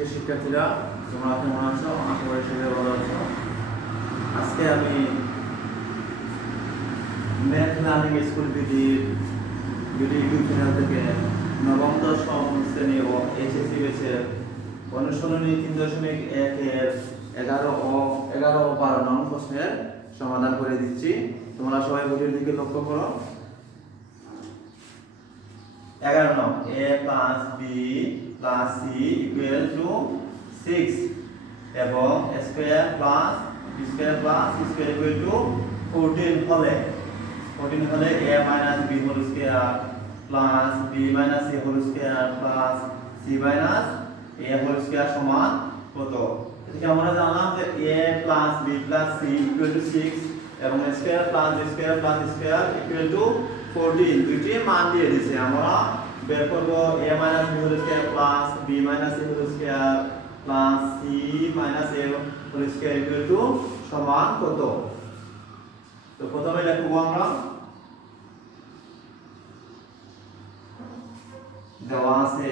প্রিয় শিক্ষার্থীরা, তোমরা কেমন আছো? আশা করি সবাই ভালো আছো। আজকে আমি ম্যাথ লার্নিং স্কুল বিডির ইউটিউব চ্যানেল থেকে নবম দশম শ্রেণী ও এইচএসসি ব্যাচের অনুশীলনী 3.1 এর 11 ও 12 নং প্রশ্নের সমাধান করে দিচ্ছি। তোমরা সবাই ভিডিওর দিকে লক্ষ্য করো। 11 নং a plus b plus c equal to 6 এবং a square plus b square plus c square equal to 14 হলে a minus b whole square plus b minus c whole square plus c minus a whole square সমান কত? এটাকে আমরা জানলাম যে a plus b plus c equal to 6 এবং a square plus b square plus c square equal to 14 দুইটি মান দিয়ে দিয়েছে। আমরা বের করব a minus b whole square plus b minus c whole square plus c minus a whole square equal to সমান কত? তো প্রথমে লিখব আমরা দেওয়া আছে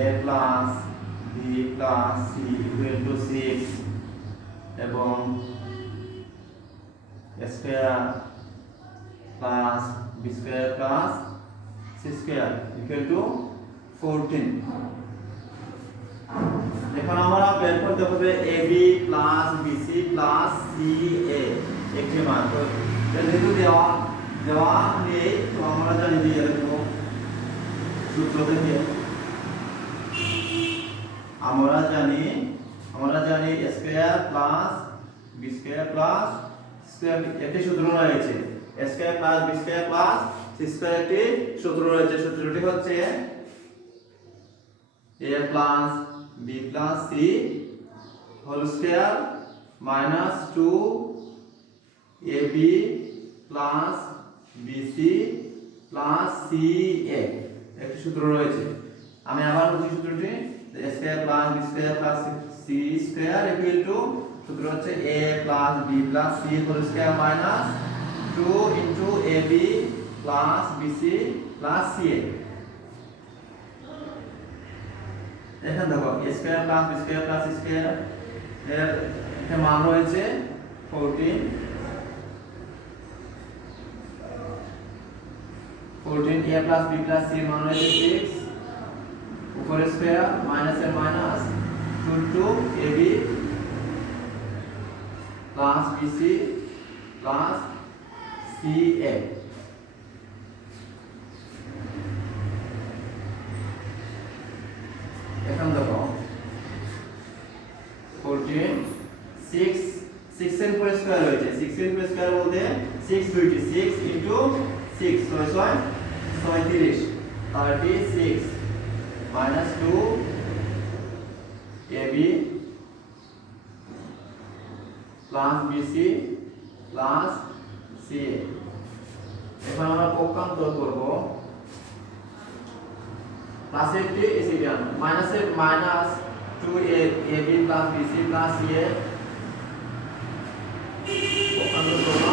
a plus b plus c equal to 6 এবং a square plus b square plus c square equal to 14। এখন আমরা বের করতে হবে ab plus bc plus ca একটি মান। তো যেহেতু দেওয়া নেই, তো আমরা জানি দিয়ে দেবো সূত্র থেকে। আমরা জানি a square plus b square plus square একটি সূত্র রয়েছে। a square plus b square plus c square একটি সূত্র রয়েছে। সূত্রটি হচ্ছে a plus b plus c whole square minus 2ab plus bc plus ca একটি সূত্র রয়েছে। আমি আবার বলছি সূত্রটি a square plus b square plus c square equal to সূত্র হচ্ছে a plus b plus c whole square minus 2 into ab plus bc plus ca। এখন দেখো a square plus b square plus c square এর একটা মান রয়েছে 14 a plus b plus c মান রয়েছে 6 উপরে স্কয়ার মাইনাস এর minus 2 ab plus bc plus ca। এখন দেখো 14 6 এর উপরে স্কয়ার হয়েছে। 6 এর উপরে স্কয়ার বলতে 6 দুইটি 6 into 6 6 36 36 minus 2 ab plus bc plus ca। এখন আমরা পক্ষান্তর করব। প্লাস একটি এসিডিয়ান মাইনাস এর minus 2 ab plus bc plus ca পক্ষান্তর করব।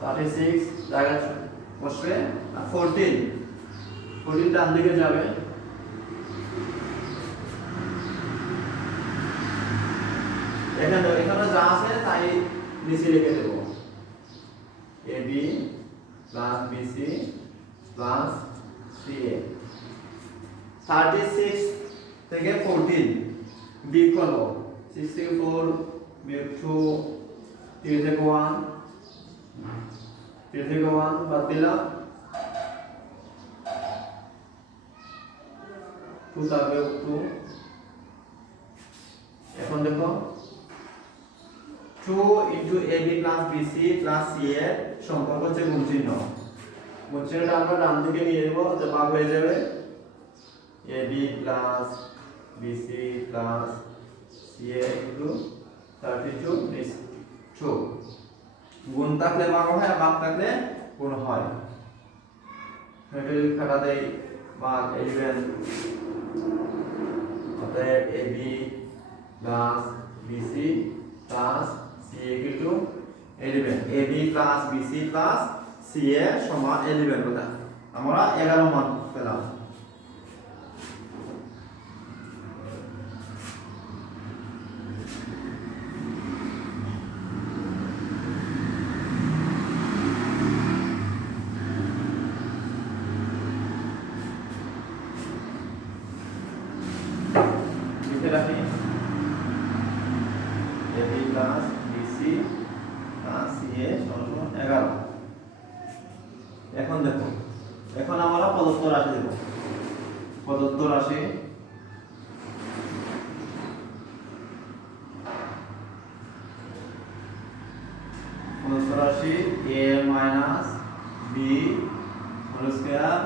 তাহলে 6 জায়গা বসবে আর 14 ডান দিকে যাবে। এখানে যা আছে তাই নিচে লিখে দেব ab plus bc plus ca। 36 থেকে 14 বিয়োগ করব। 6 থেকে 4 বিয়োগ 2 3 থেকে 1 3 থেকে 1 বাদ দিলাম 2 থাকবে 2। এখন দেখো 2 into ab plus bc plus ca সম্পর্ক হচ্ছে গুণ চিহ্ন। গুণ চিহ্নটা আমরা ডান দিকে নিয়ে নেব, তো ভাগ হয়ে যাবে ab plus bc plus ca into 32 গুণ থাকলে ভাগ হয়, আর ভাগ থাকলে গুণ হয়। এটা খাতা দেই ভাগ 11 অতএব ab plus BC plus CA equal to 11 AB plus BC plus CA সমান 11 কথা আমরা 11 মান পেলাম। রাখি AB plus BC plus CA সমান 11। এখন দেখো এখন আমরা প্রদত্ত রাশি দেব। প্রদত্ত রাশি a minus b whole square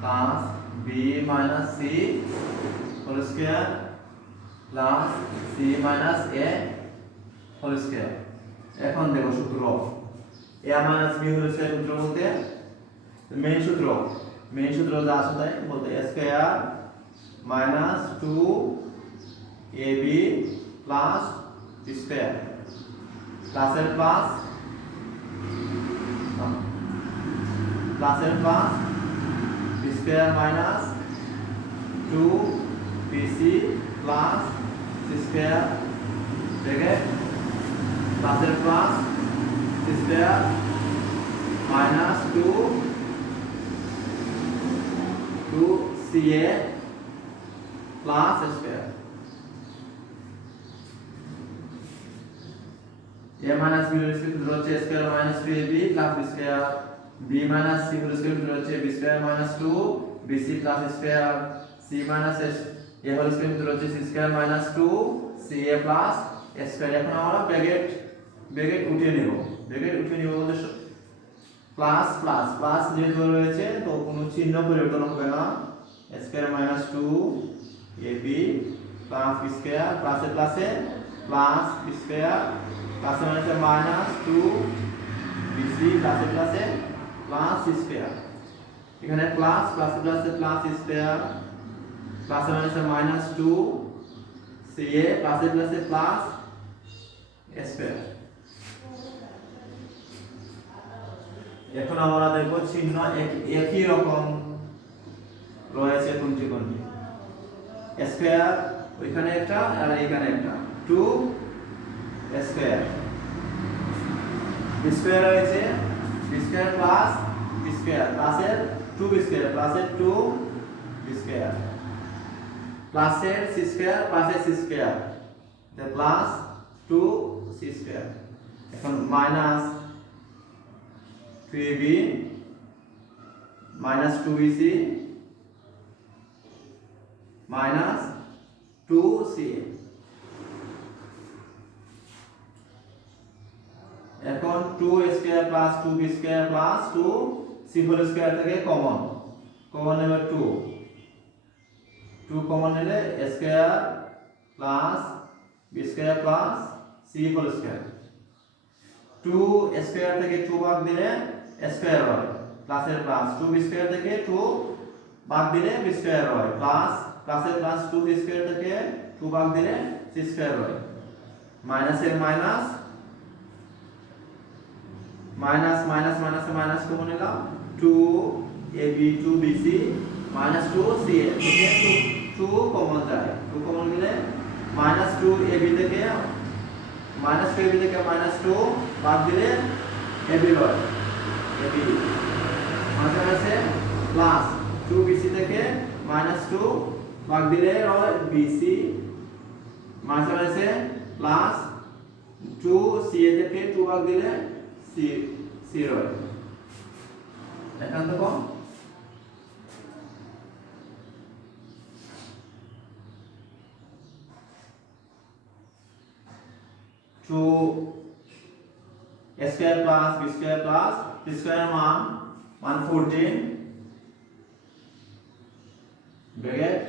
plus b minus c whole square plus c minus a whole square। এখন দেখো সূত্র a minus b whole square সূত্র বলতে মেইন সূত্র যা আছে তাই বলতে a square minus 2ab plus b square plus এর plus b square minus 2bc plus c square bracket plus এর plus c square minus 2ca plus a square। a minus b whole square সূত্র হচ্ছে a square minus 2ab plus b square b minus c whole square সূত্র হচ্ছে b square minus 2bc plus a square c minus a whole square সূত্র হচ্ছে c square minus 2ca plus a square। এখন আমরা bracket উঠিয়ে নেব বলতে plus plus plus যেহেতু রয়েছে তো কোনো চিহ্ন পরিবর্তন হবে না। a square minus 2ab plus b square প্লাসে প্লাসে প্লাস b square প্লাসে মাইনাসে মাইনাস 2bc প্লাসে প্লাসে প্লাস c স্কয়ার। এখানে প্লাস প্লাসে প্লাসে প্লাস c স্কয়ার প্লাসে মাইনাসে মাইনাস 2ca প্লাসে প্লাসে প্লাস a স্কয়ার। এখন আমরা দেখব চিহ্ন একই রকম রয়েছে কোনটি a স্কয়ার ওইখানে একটা আর এখানে একটা 2 a স্কয়ার b স্কয়ার রয়েছে b square plus b square প্লাসের 2b স্কয়ার প্লাসের 2b স্কয়ার প্লাসের c স্কয়ার প্লাসের c স্কয়ার তে প্লাস 2c স্কয়ার। এখন minus 3b minus 2bc minus 2ca। এখন 2 square plus 2b square plus 2c whole square থেকে common নেবে 2 common নিলে a square plus b square plus c whole square 2 square থেকে 2 ভাগ দিলে a square হয় প্লাসের প্লাস 2b স্কয়ার থেকে 2 ভাগ দিলে b স্কয়ার হয় প্লাস প্লাসের প্লাস 2b স্কয়ার থেকে 2 ভাগ দিলে c স্কয়ার হয় মাইনাসের মাইনাস माइनस माइनस माइनस से माइनस कॉमन निकाल 2ab 2bc माइनस 2ca तो 2 कॉमन जाए 2 कॉमन मिले माइनस 2ab থেকে माइनस 2ab থেকে माइनस 2 বাদ দিলে ab হয় ab মাঝখানে আছে প্লাস 2bc থেকে माइनस 2 ভাগ দিলে হয় bc মাঝখানে আছে প্লাস 2ca থেকে 2 ভাগ দিলে c রয়। এখন দেখো 2 a square plus b square plus c square মান 114 bracket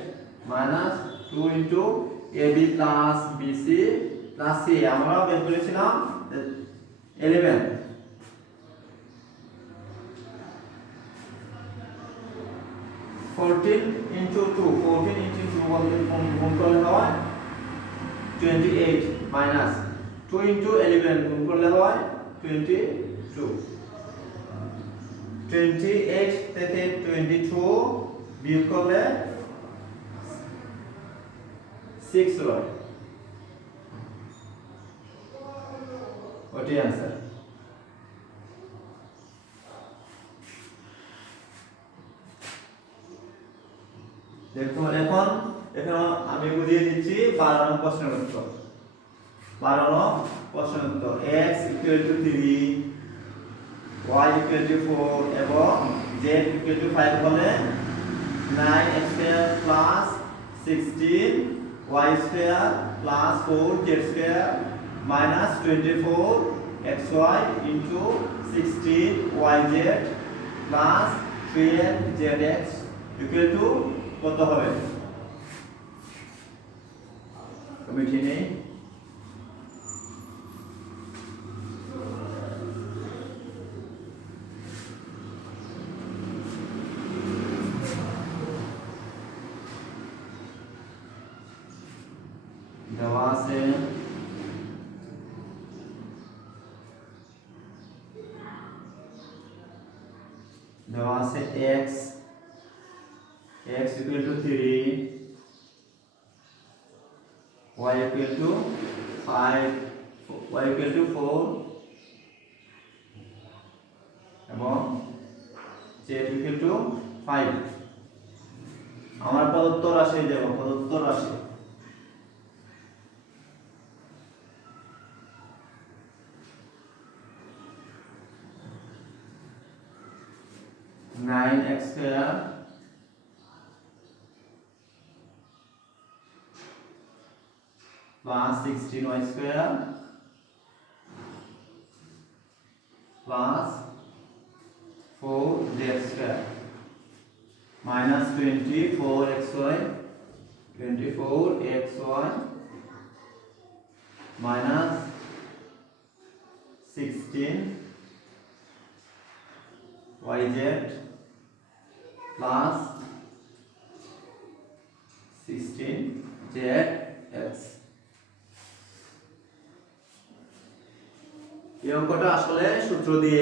minus 2 into ab plus bc plus c আমরা বের করেছিলাম 11 14 into 2 বলতে গুণ করলে হয় 28 মাইনাস 2 ইনটু 11 গুণ করলে হয় 22 28 থেকে 22 বিয়োগ করলে 6 হয় ওটাই आंसर দেখো এখন আমি বুঝিয়ে দিচ্ছি 12 নং প্রশ্নের উত্তর 12 নং প্রশ্নের উত্তর x = 3 y = 4 এবং z = 5 হলে 9x² + 16 y² + 4z² - 24 xy into 16 yz plus 12zx equal to কত হবে কমিটি নেই দেওয়া আছে x equal to 3 y equal to 5 y equal to 4 এবং z equal to 5 আমার প্রদত্ত রাশি দেব প্রদত্ত রাশি (9x² plus 16y² plus 4z² minus 24xy minus 16yz plus 16zx এই অঙ্কটা আসলে সূত্র দিয়ে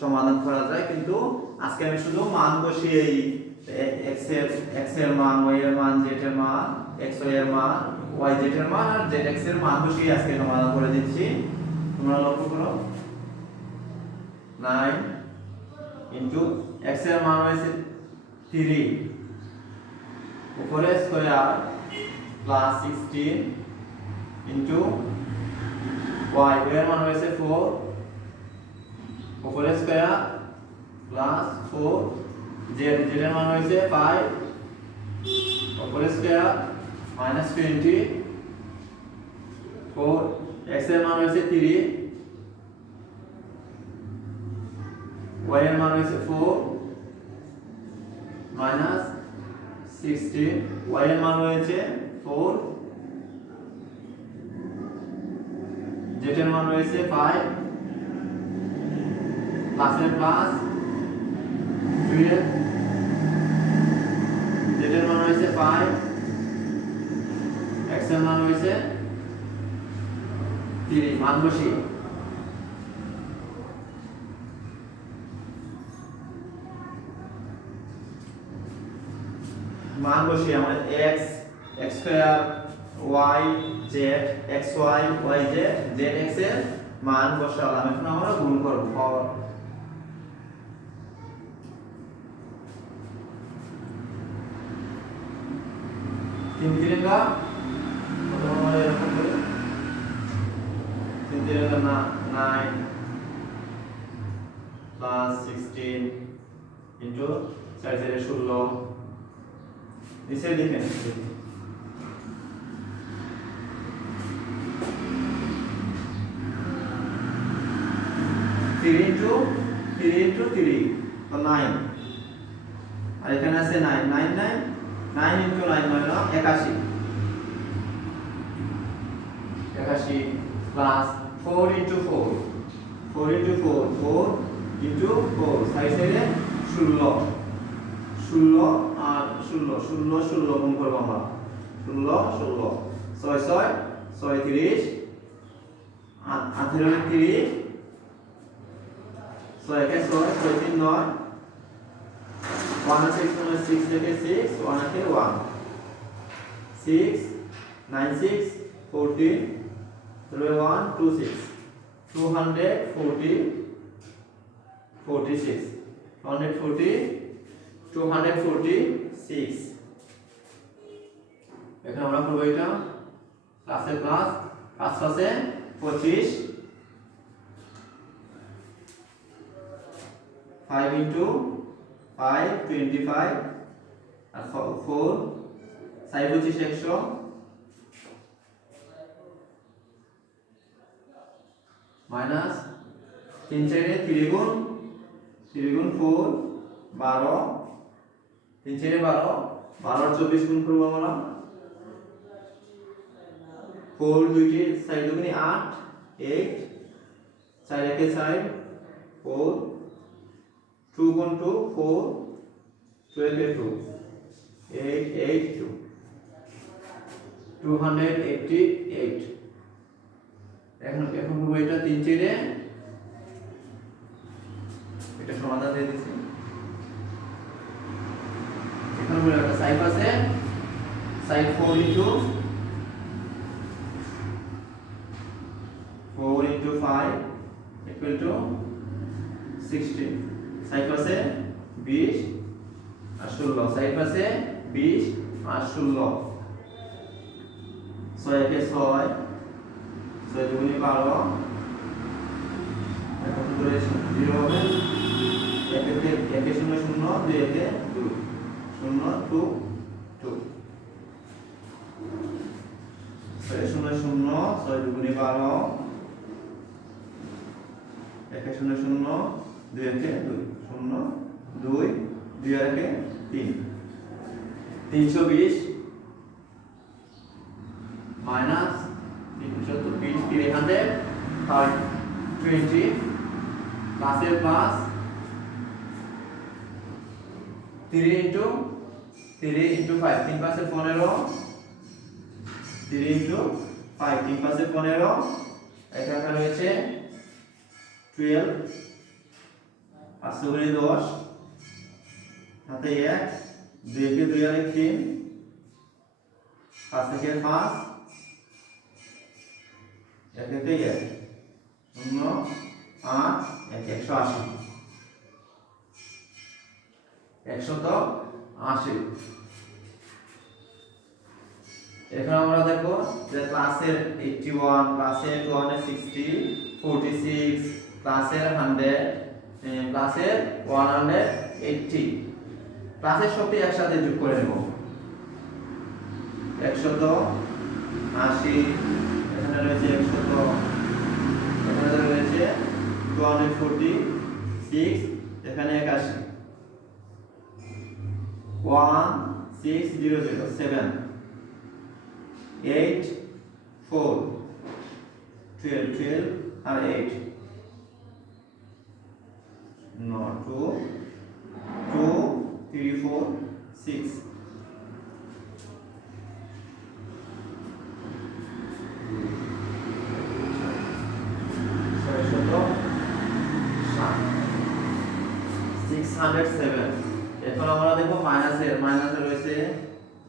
সমাধান করা যায় কিন্তু আজকে আমি শুধু মান বসিয়ে x এর মান y এর মান z এর মান xy এর মান yz এর মান আর zx এর মান বসিয়ে আজকে সমাধান করে দিচ্ছি তোমরা লক্ষ্য করো 9 ইনটু x এর মান হয়েছে 3 উপরে স্কয়ার প্লাস 16 ইনটু y এর মান হয়েছে 4 উপরে স্কয়ার প্লাস 4 z এর মান হয়েছে 5 উপরে স্কয়ার মাইনাস 20 4 x এর মান হয়েছে 3 y এর মান হয়েছে 4 মাইনাস 16 y এর মান হয়েছে 4 z এর মান হয়েছে 5 প্লাসের প্লাস 12 z এর মান হয়েছে 5 x এর মান হয়েছে 3 মান বসিয়ে মান বসিয়ে আমাদের x x² y z xy yz zx এর মান বসালাম এখন আমরা গুণ করব পাওয়ার 3 তিরেঙ্গা কত মানে এরকম করে 3 তিরেঙ্গা 9 প্লাস 16 ইনটু 4 4 16 নিচে লিখেন 3 into 3 তো 9 আর এখানে আছে 9 9 into 9 মানে 81 প্লাস 4 into 4 4 into 4 সাইড সাইডে 16 আর 16 গুণ করব আমরা 16 6 6 36 18 3 6 একে 6 6 3 9 1 আছে 6 থেকে 6 1 আছে 1 6 9 6 14 1 2 6 240 46 240 246 এখন আমরা করব এটা ক্লাসে ক্লাস 5 আছে 25 5 into 5 25 আর 4 5 25 100 মাইনাস 3 চারে 3 গুণ 4 12 3 চারে 12 12 24 গুণ করব আমরা 4 দুইটি 4 দুগুণে 8 8 4 একে 4 4 2 গুণ 2 4 2 একে 2 8 8 2 288 এখন করব এটা 3 চারে এটা সমাধান দিয়ে দিছি এখন বলে একটা সাইড আছে side 4 into 4 into 5 equal to 16 side আছে 20 আর 16 সাইড আছে 20 আর 16 6 একে 6 6 দুগুণে 12 এখন করে 0 হবে 1 একে 0 0 2 একে 2 0 2 2 6 0 0 6 দুগুণে 12 একে 0 0 2 একে 2 0 2 2 একে 3 320 মাইনাস 320 320 প্লাসের প্লাস 3 into 5 3 পাশে 15 3 into 5 3 পাশে 15 এখানে রয়েছে 12 5 গুণে 10 হাতে 1 2 কে 2 আর 3 5 থেকে 5 1 থেকে 1 0 8 180 180 এখন আমরা দেখো যে ক্লাসের 81 ক্লাসের 260 46 ক্লাসের 100 ক্লাসের 180 ক্লাসের সবটি একসাথে যোগ করে নেব 180 এখানে রয়েছে 100 এখানে রয়েছে 246 এখানে 81 16007 8 4 12 12 আর 8 no 2 2 3 4 6 607 এখন আমরা দেখো মাইনাসে রয়েছে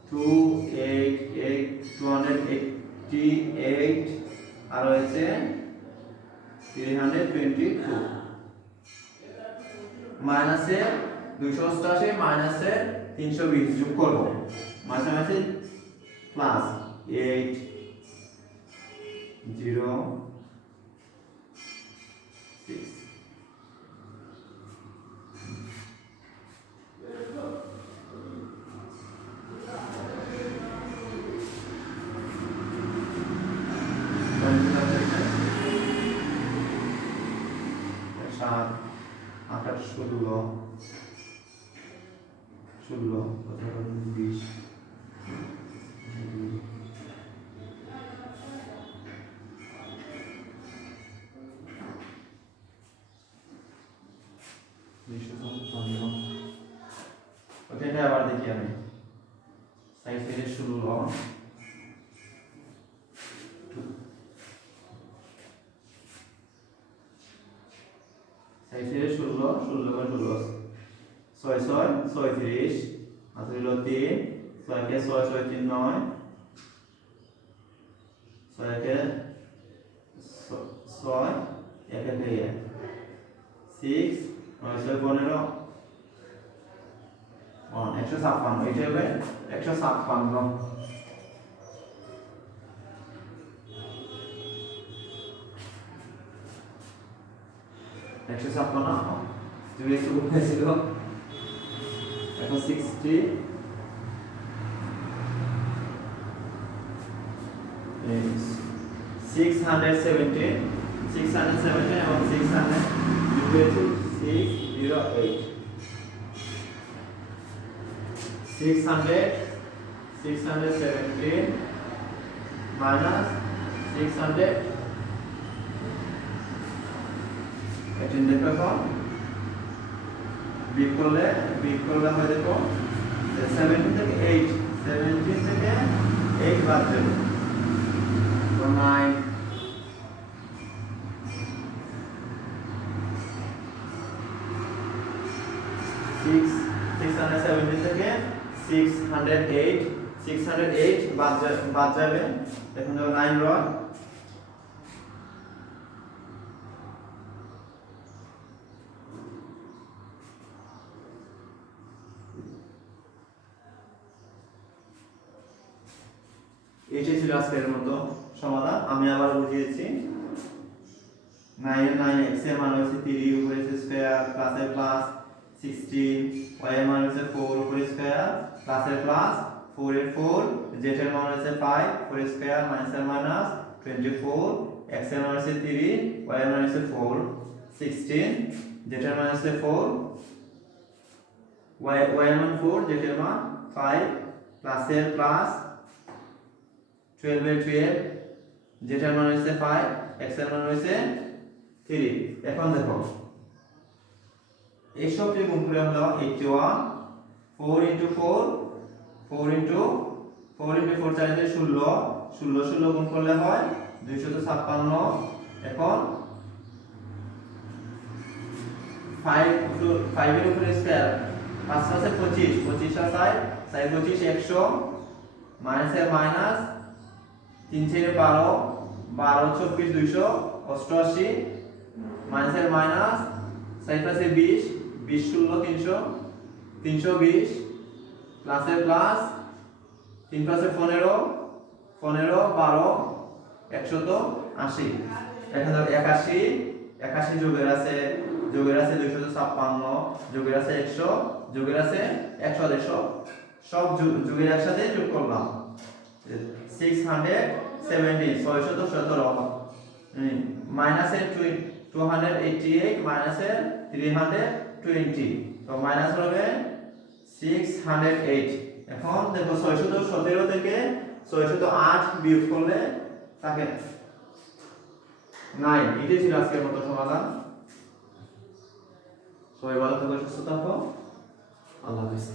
288 আর রয়েছে 322 মাইনাসে 288 মাইনাসে 320 যোগ করব মাঝামাঝি প্লাস 8 0 6 7 8 16 16 20 ওটা আবার দেখি আমি সাইড থেকে 16 ছয় ছয় 36 হাতে হলো 3 6 কে 6 6 3 9 6 কে 6 1 কে 1 6 9 6 15 156 এটা হবে 156 156 তুমি একটু বলেছিল এখন 60 670 এবং 600 608 617 minus 600 এটা দেখো বিয়োগ করলে হয় দেখো 17 থেকে 8 17 থেকে 8 বাদ দেব তো 9 670 থেকে 608 বাদ যাবে এখন দেখো 9 রয় এটাই ছিল আজকের মতো সমাধান আমি আবার বুঝিয়েছি 9 9 x এর মান হচ্ছে 3 উপরে স্কয়ার প্লাসের প্লাস 16 y এর মান হচ্ছে 4 উপরে স্কয়ার প্লাসের প্লাস 4 এর 4 z এর মান হচ্ছে 5 উপরে স্কয়ার মাইনাসের মাইনাস 24 x এর মান হচ্ছে 3 y এর মান হচ্ছে 4 16 z এর মান হচ্ছে 4 y এর মান 4 z এর মান 5 প্লাসের প্লাস 12 by 12 যেটার মান হচ্ছে 5 x এর মান হচ্ছে 3 এখন দেখো এই সবটি গুণ করে হলো 81 4 into 4 4 into 4 4 চাইলে 16 16 গুণ করলে হয় 256 এখন 5 এর উপরে স্কয়ার 5 আছে 25 25 আছে 25 100 মাইনাসের মাইনাস 3 ছেড়ে 12 12 24 288 মাইনাসের মাইনাস 6 পাশে 20 20 16 300 320 প্লাসের প্লাস 3 পাশে 15 15 12 180 এখানে 81 যোগের আছে 256 যোগের আছে 100 যোগের আছে 100 সব যোগের একসাথে যোগ করলাম 670 617 মাইনাসের 288 মাইনাসের 320 তো মাইনাস হবে 608 এখন দেখো 617 থেকে 608 বিয়োগ করলে থাকে 9 এটাই ছিল আজকের মতো সমাধান সবাই ভালো থাকো সুস্থ থাকো আল্লাহ হাফেজ